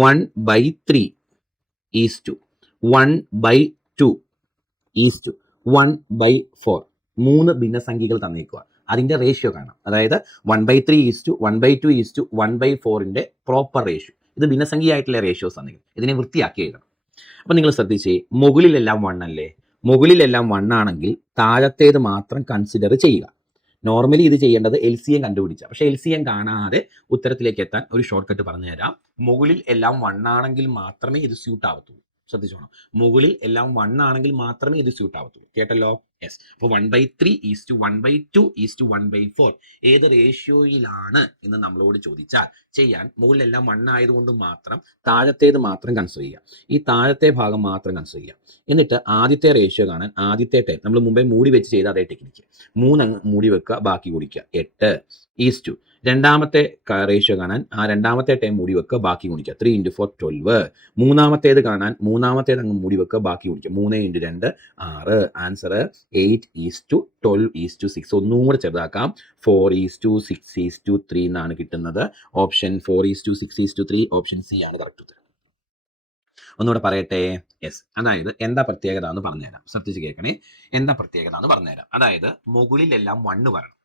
1/3 is to 1/2 is to 1/4 3 ഭിന്നസംഖ്യകൾ തന്നേക്കുക. അതിൻ്റെ ratio കാണാം. അതായത് 1/3 ഈസ്റ്റു 1/2 ഈസ്റ്റു 1/4ൻ്റെ പ്രോപ്പർ റേഷ്യോ. ഇത് ഭിന്നസംഖ്യയായിട്ടുള്ള റേഷ്യോസ് ആണ്. ഇതിനെ വൃത്തിയാക്കി എഴുതണം. അപ്പം നിങ്ങൾ ശ്രദ്ധിച്ചേ, മുകളിലെല്ലാം 1 അല്ലേ? മുകളിലെല്ലാം 1 ആണെങ്കിൽ താഴത്തേത് മാത്രം കൺസിഡർ ചെയ്യുക. നോർമലി ഇത് ചെയ്യേണ്ടത് LCM കണ്ടുപിടിച്ച, പക്ഷേ LCM കാണാതെ ഉത്തരത്തിലേക്ക് എത്താൻ ഒരു ഷോർട്ട് കട്ട് പറഞ്ഞു തരാം. മുകളിൽ എല്ലാം 1 ആണെങ്കിൽ മാത്രമേ ഇത് സ്യൂട്ട് ആവത്തുള്ളൂ. ശ്രദ്ധിച്ചോണം, മുകളിൽ എല്ലാം 1 ആണെങ്കിൽ മാത്രമേ ഇത് സ്യൂട്ട് ആവത്തുള്ളൂ. കേട്ടല്ലോ? യെസ്. അപ്പോൾ 1/3 ഈസ്റ്റു 1/2 ഈസ്റ്റു 1/4 ഏത് റേഷ്യോയിലാണ് എന്ന് നമ്മളോട് ചോദിച്ചാൽ ചെയ്യാൻ മുകളിലെല്ലാം 1 ആയതുകൊണ്ട് മാത്രം താഴത്തേത് മാത്രം കൺസിഡർ ചെയ്യുക. ഈ താഴത്തെ ഭാഗം മാത്രം കൺസിഡർ ചെയ്യുക. എന്നിട്ട് ആദ്യത്തെ റേഷ്യോ കാണാൻ ആദ്യത്തെ ടൈം നമ്മൾ മുമ്പേ മൂടി വെച്ച് ചെയ്ത അതേ ടെക്നിക്ക് 3 അങ്ങ് മൂടി വെക്കുക, ബാക്കി കുടിക്കുക. 8 ഈസ്റ്റു രണ്ടാമത്തെ റേഷ്യോ കാണാൻ ആ രണ്ടാമത്തെ ടൈം മൂടി വെക്കുക, ബാക്കി കുടിക്കുക. 3 × 4 12. മൂന്നാമത്തേത് കാണാൻ മൂന്നാമത്തേത് അങ്ങ് മൂടി വെക്കുക, ബാക്കി കുടിക്കുക. 3 × 2 6. ആൻസർ 8:12:6. ഒന്നും കൂടെ ചെറുതാക്കാം. 4:6:3 എന്നാണ് കിട്ടുന്നത്. ഓപ്ഷൻ 4:6:3 ഓപ്ഷൻ സി ആണ് കറക്റ്റ് ഉത്തരം. ഒന്നുകൂടെ പറയട്ടെ. യെസ്. അതായത് എന്താ പ്രത്യേകത എന്ന് പറഞ്ഞുതരാം. ശ്രദ്ധിച്ച് കേൾക്കണേ. എന്താ പ്രത്യേകത എന്ന് പറഞ്ഞുതരാം. അതായത് മുകളിലെല്ലാം 1 വരണം.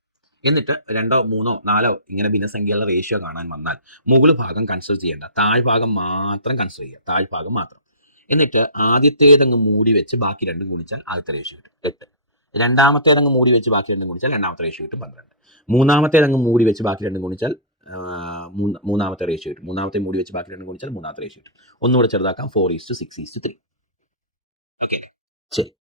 എന്നിട്ട് 2, 3, 4 ഇങ്ങനെ ഭിന്നസംഖ്യകളുടെ റേഷ്യോ കാണാൻ വന്നാൽ മുകൾ ഭാഗം കൺസിഡർ ചെയ്യേണ്ട, താഴ്ഭാഗം മാത്രം കൺസിഡർ ചെയ്യുക. താഴ്ഭാഗം മാത്രം. എന്നിട്ട് ആദ്യത്തേതങ്ങ് മൂടി വെച്ച് ബാക്കി 2 ഗുണിച്ചാൽ ആദ്യത്തെ റേഷ്യോ കിട്ടും 8. രണ്ടാമത്തേതങ്ങ് മൂടി വെച്ച് ബാക്കി 2 ഗുണിച്ചാൽ രണ്ടാമത്തെ റേഷ്യോ കിട്ടും 12. മൂന്നാമത്തേതങ്ങ് മൂടി വെച്ച് ബാക്കി 2 ഗുണിച്ചാൽ മൂന്നാമത്തെ റേഷ്യോ കിട്ടും. മൂന്നാമത്തെ മൂടി വെച്ച് ബാക്കി 2 ഗുണിച്ചാൽ മൂന്നാമത്തെ റേഷ്യോ കിട്ടും. ഒന്നുകൂടെ ചെറുതാക്കാം. 4:6:3. ഓക്കെ, ശരി.